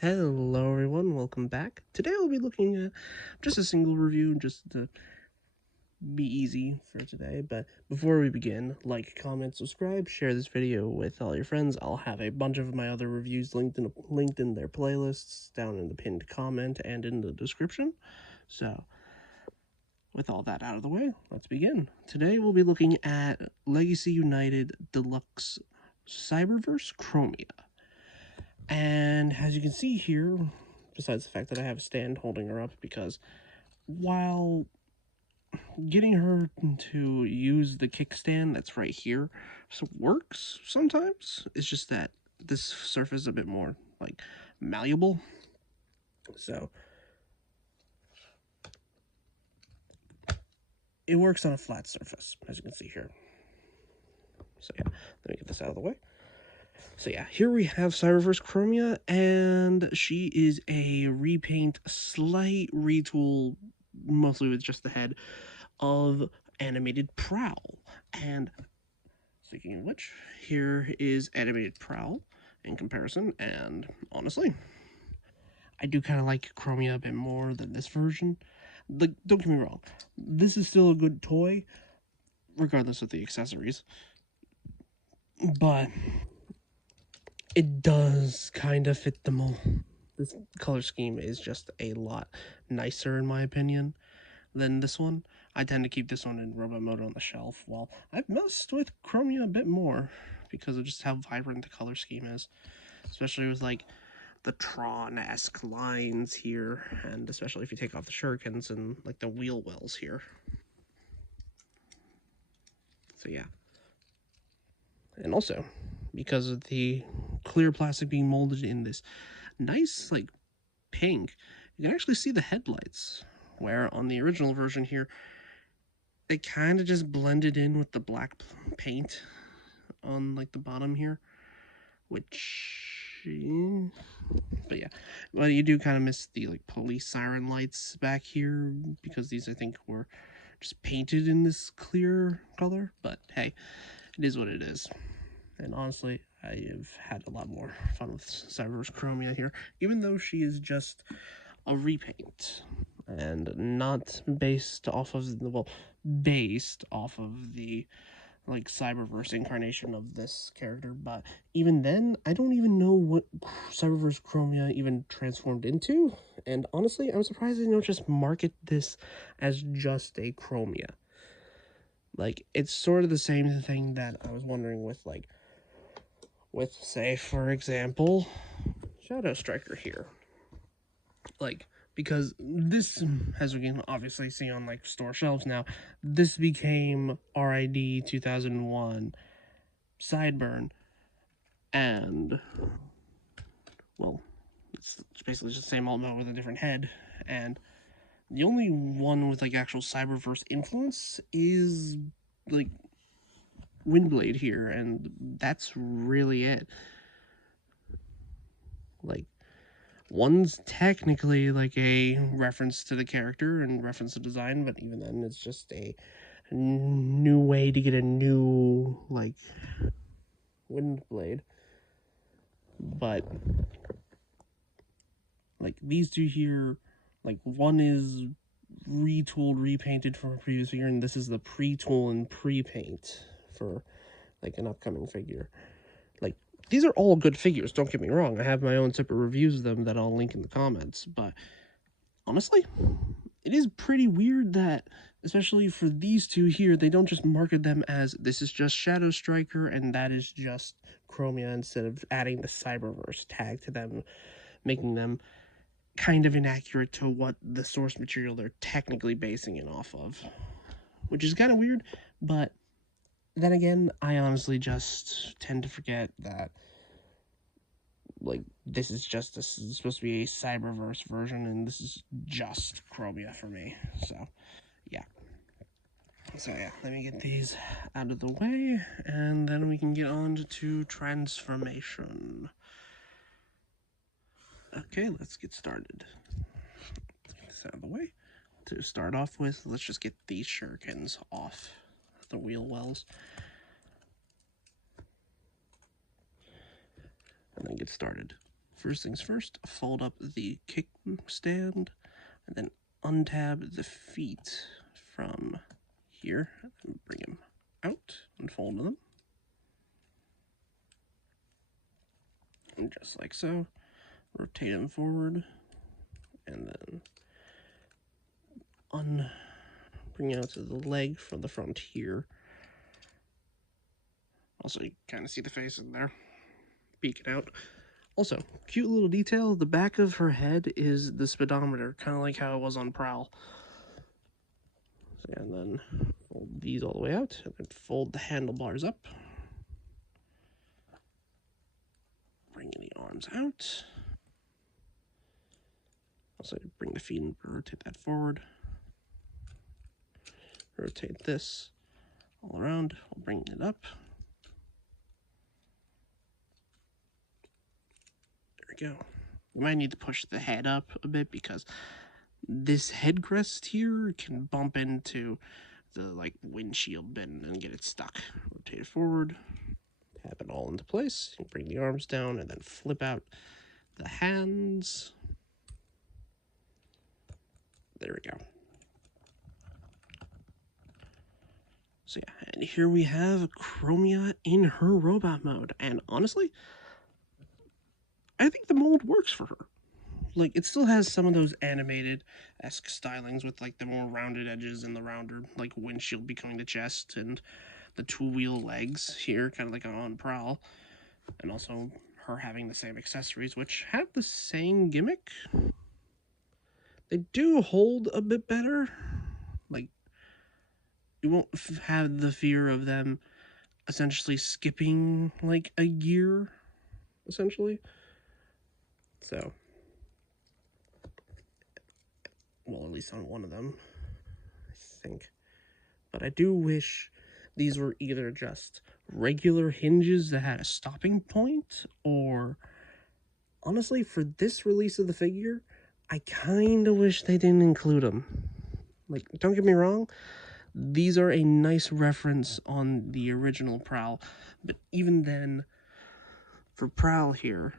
Hello everyone, welcome back. Today we'll be looking at just a single review, just to be easy for today. But before we begin, like, comment, subscribe, share this video with all your friends. I'll have a bunch of my other reviews linked in their playlists down in the pinned comment and in the description. So, with all that out of the way, let's begin. Today we'll be looking at Legacy United Deluxe Cyberverse Chromia. And as you can see here, besides the fact that I have a stand holding her up, because while getting her to use the kickstand that's right here works sometimes, it's just that this surface is a bit more like malleable. So it works on a flat surface, as you can see here. So yeah, let me get this out of the way. So yeah, here we have Cyberverse Chromia, and she is a repaint, slight retool, mostly with just the head, of animated Prowl. And speaking of which, here is animated Prowl in comparison, and honestly, I do kind of like Chromia a bit more than this version. Like, don't get me wrong, this is still a good toy, regardless of the accessories, but it does kind of fit the mold. This color scheme is just a lot nicer, in my opinion, than this one. I tend to keep this one in robot mode on the shelf, while I've messed with Chromia a bit more because of just how vibrant the color scheme is, especially with like the Tron-esque lines here, and especially if you take off the shurikens and like the wheel wells here. So yeah. And also, because of the clear plastic being molded in this nice like pink, you can actually see the headlights, where on the original version here, they kind of just blended in with the black paint on like the bottom here, which, but yeah, well, you do kind of miss the like police siren lights back here, because these I think were just painted in this clear color. But hey, it is what it is. And honestly, I have had a lot more fun with Cyberverse Chromia here, even though she is just a repaint and not based off of the, well, based off of the like Cyberverse incarnation of this character. But even then, I don't even know what Cyberverse Chromia even transformed into, and honestly, I'm surprised they don't just market this as just a Chromia. Like, it's sort of the same thing that I was wondering with, like, with, say, for example, Shadow Striker here. Like, because this, as we can obviously see on like store shelves now, this became RID 2001 Sideburn, and well, it's basically just the same Ultimate with a different head. And the only one with like actual Cyberverse influence is like Windblade here, and that's really it. Like, one's technically like a reference to the character and reference to design, but even then, it's just a new way to get a new like Windblade. But like these two here, like one is retooled, repainted from a previous figure, and this is the pre-tool and pre-paint for like an upcoming figure. Like, these are all good figures, don't get me wrong. I have my own separate reviews of them that I'll link in the comments, but honestly, it is pretty weird that, especially for these two here, they don't just market them as this is just Shadow Striker and that is just Chromia, instead of adding the Cyberverse tag to them, making them kind of inaccurate to what the source material they're technically basing it off of, which is kind of weird. But then again, I honestly just tend to forget that, like, this is supposed to be a Cyberverse version, and this is just Chromia for me. So yeah, let me get these out of the way, and then we can get on to transformation. Okay, let's get started. Let's get this out of the way. To start off with, let's just get these shurikens off the wheel wells, and then get started. First things first, fold up the kickstand, and then untab the feet from here, and bring them out and fold them. And just like so, rotate them forward, and then bring out to the leg from the front here. Also, you kind of see the face in there, peeking out. Also, cute little detail, the back of her head is the speedometer, kind of like how it was on Prowl. And then fold these all the way out, and then fold the handlebars up. Bring the arms out. Also, bring the feet and rotate that forward. Rotate this all around. I'll bring it up. There we go. We might need to push the head up a bit because this head crest here can bump into the windshield bin and get it stuck. Rotate it forward. Tap it all into place. Bring the arms down and then flip out the hands. There we go. So yeah, and here we have Chromia in her robot mode. And honestly, I think the mold works for her. Like, it still has some of those animated-esque stylings with, like, the more rounded edges and the rounder, like, windshield becoming the chest and the two-wheel legs here, kind of like on Prowl. And also her having the same accessories, which have the same gimmick. They do hold a bit better. Like, you won't have the fear of them essentially skipping, like, a gear, essentially. So, well, at least on one of them, I think. But I do wish these were either just regular hinges that had a stopping point, or, honestly, for this release of the figure, I kind of wish they didn't include them. Like, don't get me wrong, these are a nice reference on the original Prowl, but even then, for Prowl here,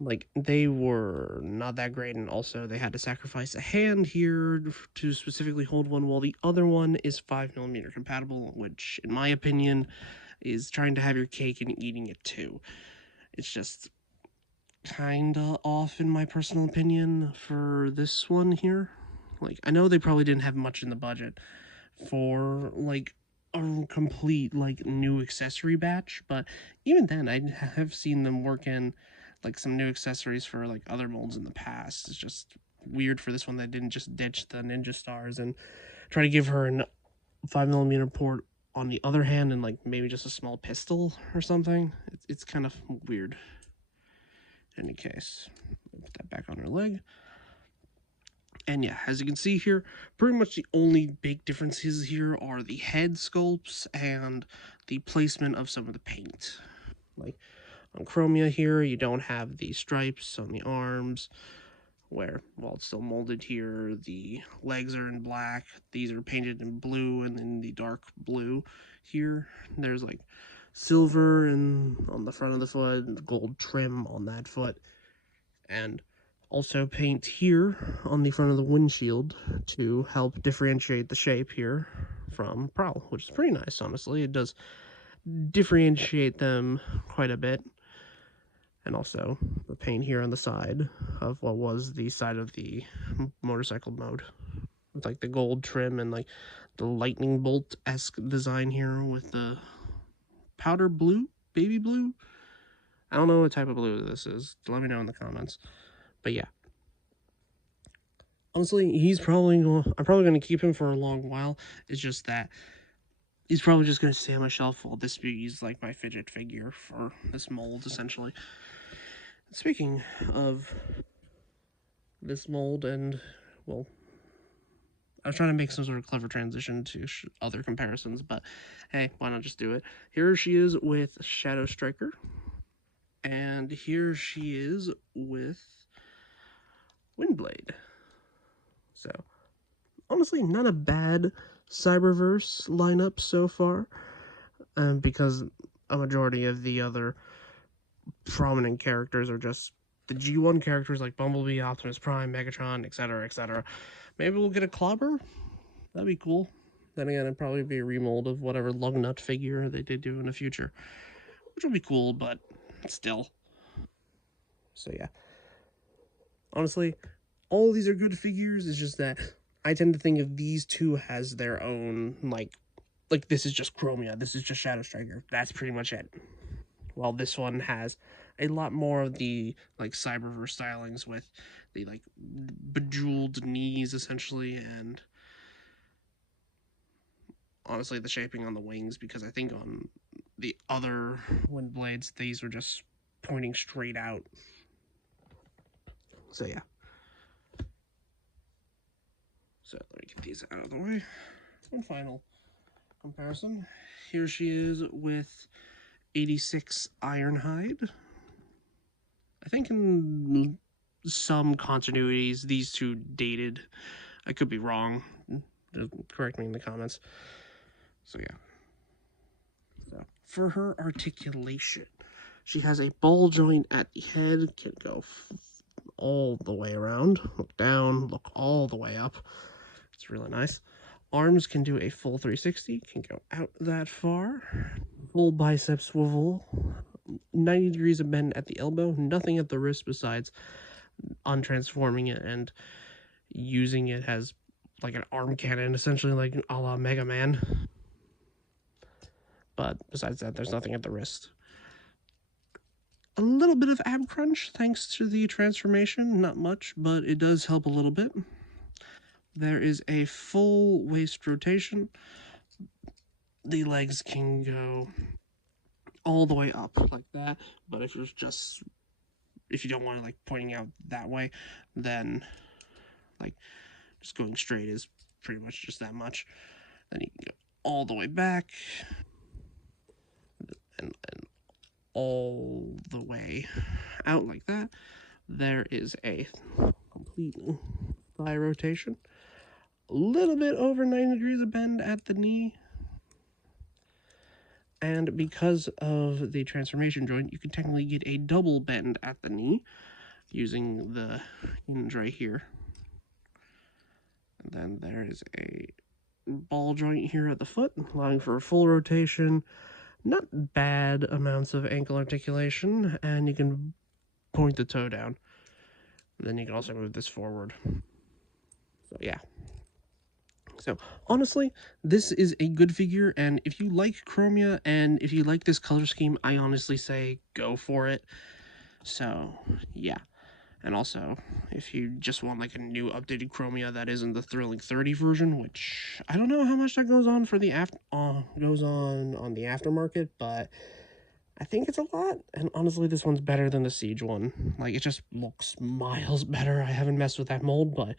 like, they were not that great, and also they had to sacrifice a hand here to specifically hold one, while the other one is 5mm compatible, which, in my opinion, is trying to have your cake and eating it too. It's just kinda off, in my personal opinion, for this one here. Like, I know they probably didn't have much in the budget for, like, a complete, like, new accessory batch, but even then, I have seen them work in, like, some new accessories for, like, other molds in the past. It's just weird for this one that didn't just ditch the Ninja Stars and try to give her a 5mm port on the other hand and, like, maybe just a small pistol or something. It's kind of weird. In any case, put that back on her leg. And yeah, as you can see here, pretty much the only big differences here are the head sculpts and the placement of some of the paint. Like, on Chromia here, you don't have the stripes on the arms, where, while it's still molded here, the legs are in black, these are painted in blue, and then the dark blue here. There's, like, silver and on the front of the foot, gold trim on that foot, and also paint here on the front of the windshield to help differentiate the shape here from Prowl, which is pretty nice, honestly. It does differentiate them quite a bit. And also the paint here on the side of what was the side of the motorcycle mode, with, like, the gold trim and, like, the lightning bolt-esque design here with the powder blue, baby blue. I don't know what type of blue this is. Let me know in the comments. But yeah, honestly, I'm probably going to keep him for a long while. It's just that he's probably just going to stay on my shelf while this is, like, my fidget figure for this mold, essentially. Speaking of this mold, and, well, I was trying to make some sort of clever transition to other comparisons, but hey, why not just do it? Here she is with Shadow Striker, and here she is with Windblade. So, honestly, not a bad Cyberverse lineup so far, because a majority of the other prominent characters are just the G1 characters like Bumblebee, Optimus Prime, Megatron, etc., etc. Maybe we'll get a Clobber. That'd be cool. Then again, it'd probably be a remold of whatever Lugnut figure they did do in the future, which would be cool, but still. So yeah, honestly, all these are good figures. It's just that I tend to think of these two as their own, like this is just Chromia, this is just Shadow Striker. That's pretty much it. While this one has a lot more of the like Cyberverse stylings with the like bejeweled knees essentially, and honestly the shaping on the wings, because I think on the other wind blades these were just pointing straight out. So yeah. So let me get these out of the way. One final comparison. Here she is with 86 Ironhide. I think in some continuities these two dated. I could be wrong. Correct me in the comments. So yeah. So for her articulation, she has a ball joint at the head, can go all the way around, look down, look all the way up. It's really nice. Arms can do a full 360, can go out that far. Full bicep swivel, 90 degrees of bend at the elbow, nothing at the wrist besides untransforming it and using it as like an arm cannon, essentially like a la Mega Man. But besides that, there's nothing at the wrist. A little bit of ab crunch thanks to the transformation, not much, but it does help a little bit. There is a full waist rotation. The legs can go all the way up like that, but if you don't want to like pointing out that way, then like just going straight is pretty much just that much. Then you can go all the way back and all the way out like that. There is a complete thigh rotation, a little bit over 90 degrees of bend at the knee, and because of the transformation joint, you can technically get a double bend at the knee using the hinge right here. And then there is a ball joint here at the foot, allowing for a full rotation. Not bad amounts of ankle articulation, and you can point the toe down. And then you can also move this forward. So yeah. So honestly, this is a good figure, and if you like Chromia and if you like this color scheme, I honestly say go for it. So yeah. And also, if you just want like a new updated Chromia that isn't the Thrilling 30 version, which I don't know how much that goes on for the goes on the aftermarket, but I think it's a lot. And honestly, this one's better than the Siege one. Like, it just looks miles better. I haven't messed with that mold, but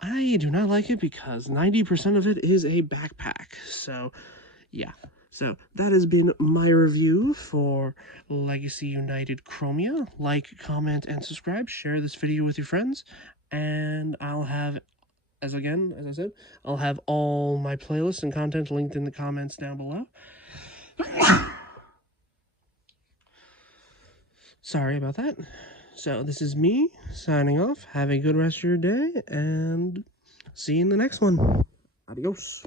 I do not like it because 90% of it is a backpack. So yeah. So that has been my review for Legacy United Chromia. Like, comment, and subscribe. Share this video with your friends. And I'll have, as I said, I'll have all my playlists and content linked in the comments down below. Sorry about that. So this is me signing off. Have a good rest of your day, and see you in the next one. Adios.